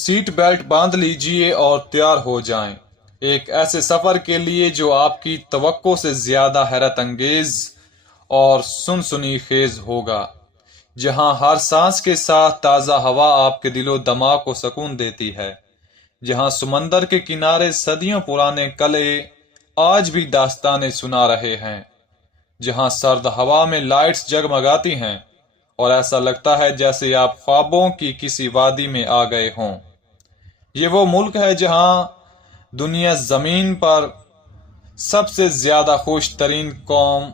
Seat belt باندھ لیجئے اور تیار ہو جائیں ایک ایسے سفر کے لیے جو آپ کی توقع سے زیادہ حیرت انگیز اور سنسنی خیز ہوگا، جہاں ہر سانس کے ساتھ تازہ ہوا آپ کے دل و دماغ کو سکون دیتی ہے، جہاں سمندر کے کنارے صدیوں پرانے قلعے آج بھی داستانیں سنا رہے ہیں، جہاں سرد ہوا میں لائٹس جگمگاتی ہیں اور ایسا لگتا ہے جیسے آپ خوابوں کی کسی وادی میں آ گئے ہوں۔ یہ وہ ملک ہے جہاں دنیا زمین پر سب سے زیادہ خوش ترین قوم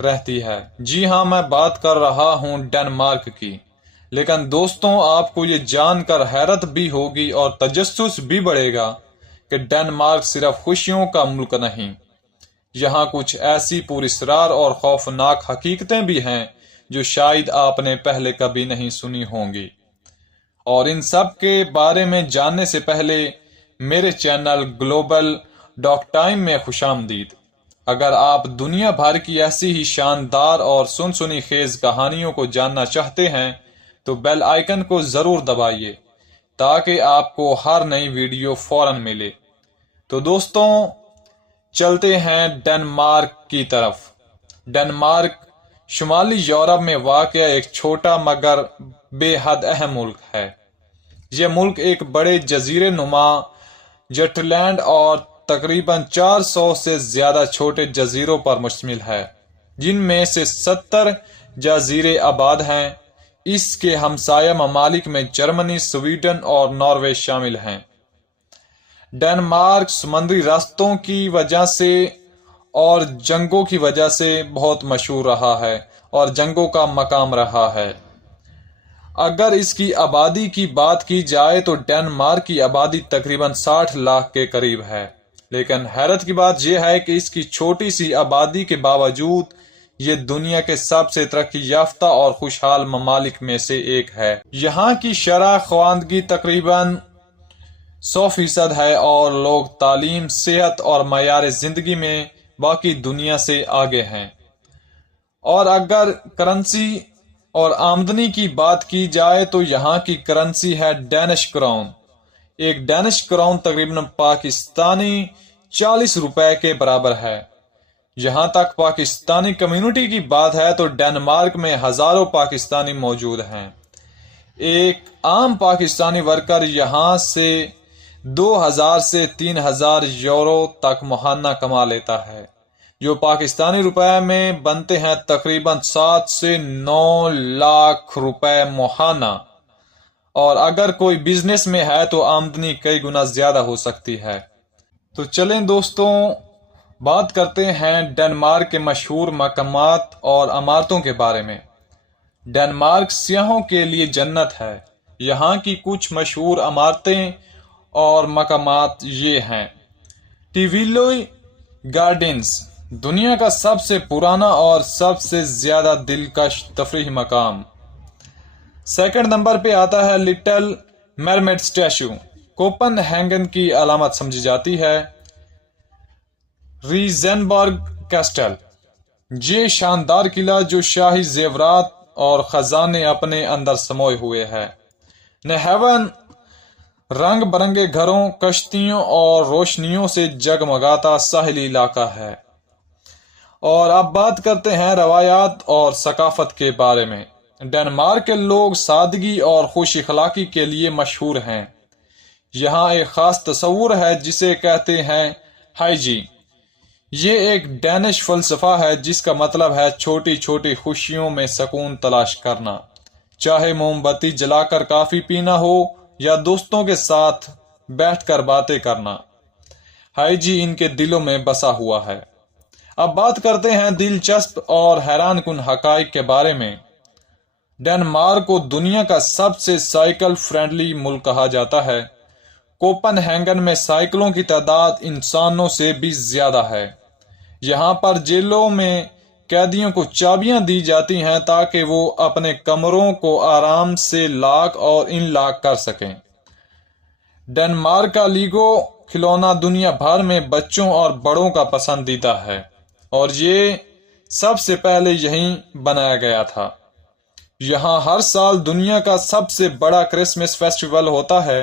رہتی ہے۔ جی ہاں، میں بات کر رہا ہوں ڈنمارک کی۔ لیکن دوستوں، آپ کو یہ جان کر حیرت بھی ہوگی اور تجسس بھی بڑھے گا کہ ڈنمارک صرف خوشیوں کا ملک نہیں۔ یہاں کچھ ایسی پراسرار اور خوفناک حقیقتیں بھی ہیں جو شاید آپ نے پہلے کبھی نہیں سنی ہوں گی، اور ان سب کے بارے میں جاننے سے پہلے میرے چینل گلوبل ڈاک ٹائم میں خوش آمدید۔ اگر آپ دنیا بھر کی ایسی ہی شاندار اور سنسنی خیز کہانیوں کو جاننا چاہتے ہیں تو بیل آئیکن کو ضرور دبائیے تاکہ آپ کو ہر نئی ویڈیو فوراً ملے۔ تو دوستوں، چلتے ہیں ڈنمارک کی طرف۔ ڈنمارک شمالی یورپ میں واقع ایک چھوٹا مگر بے حد اہم ملک ہے۔ یہ ملک ایک بڑے جزیرے نما جٹلینڈ اور تقریباً 400 سے زیادہ چھوٹے جزیروں پر مشتمل ہے، جن میں سے 70 جزیرے آباد ہیں۔ اس کے ہمسایہ ممالک میں جرمنی، سویڈن اور ناروے شامل ہیں۔ ڈنمارک سمندری راستوں کی وجہ سے اور جنگوں کی وجہ سے بہت مشہور رہا ہے اور جنگوں کا مقام رہا ہے۔ اگر اس کی آبادی کی بات کی جائے تو ڈنمارک کی آبادی تقریباً 60 لاکھ کے قریب ہے، لیکن حیرت کی بات یہ ہے کہ اس کی چھوٹی سی آبادی کے باوجود یہ دنیا کے سب سے ترقی یافتہ اور خوشحال ممالک میں سے ایک ہے۔ یہاں کی شرح خواندگی تقریباً 100% ہے اور لوگ تعلیم، صحت اور معیار زندگی میں باقی دنیا سے آگے ہیں۔ اور اگر کرنسی اور آمدنی کی بات کی جائے تو یہاں کی کرنسی ہے ڈینش کراؤن۔ ایک ڈینش کراؤن تقریباً پاکستانی 40 روپے کے برابر ہے۔ جہاں تک پاکستانی کمیونٹی کی بات ہے تو ڈنمارک میں ہزاروں پاکستانی موجود ہیں۔ ایک عام پاکستانی ورکر یہاں سے 2000 سے 3000 یورو تک ماہانہ کما لیتا ہے، جو پاکستانی روپے میں بنتے ہیں تقریباً 7 سے 9 لاکھ روپے ماہانہ، اور اگر کوئی بزنس میں ہے تو آمدنی کئی گنا زیادہ ہو سکتی ہے۔ تو چلیں دوستوں، بات کرتے ہیں ڈنمارک کے مشہور مقامات اور عمارتوں کے بارے میں۔ ڈنمارک سیاحوں کے لیے جنت ہے۔ یہاں کی کچھ مشہور عمارتیں اور مقامات یہ ہیں: ٹیویلوئی گارڈنز، دنیا کا سب سے پرانا اور سب سے زیادہ دلکش تفریحی مقام۔ سیکنڈ نمبر پہ آتا ہے Little Mermaid statue, Copenhagen کی علامت سمجھی جاتی ہے۔ ریزنبرگ کیسٹل، یہ شاندار قلعہ جو شاہی زیورات اور خزانے اپنے اندر سموئے ہوئے ہے۔ نیہیون، رنگ برنگے گھروں، کشتیوں اور روشنیوں سے جگمگاتا ساحلی علاقہ ہے۔ اور اب بات کرتے ہیں روایات اور ثقافت کے بارے میں۔ ڈنمارک کے لوگ سادگی اور خوش اخلاقی کے لیے مشہور ہیں۔ یہاں ایک خاص تصور ہے جسے کہتے ہیں ہائجی۔ یہ ایک ڈینش فلسفہ ہے جس کا مطلب ہے چھوٹی چھوٹی خوشیوں میں سکون تلاش کرنا، چاہے موم بتی جلا کر کافی پینا ہو یا دوستوں کے ساتھ بیٹھ کر باتیں کرنا۔ ہائجی ان کے دلوں میں بسا ہوا ہے۔ اب بات کرتے ہیں دلچسپ اور حیران کن حقائق کے بارے میں۔ ڈنمارک کو دنیا کا سب سے سائیکل فرینڈلی ملک کہا جاتا ہے۔ کوپن ہیگن میں سائیکلوں کی تعداد انسانوں سے بھی زیادہ ہے۔ یہاں پر جیلوں میں قیدیوں کو چابیاں دی جاتی ہیں تاکہ وہ اپنے کمروں کو آرام سے لاک اور ان لاک کر سکیں۔ ڈنمارک کا لیگو کھلونا دنیا بھر میں بچوں اور بڑوں کا پسندیدہ ہے، اور یہ سب سے پہلے یہیں بنایا گیا تھا۔ یہاں ہر سال دنیا کا سب سے بڑا کرسمس فیسٹیول ہوتا ہے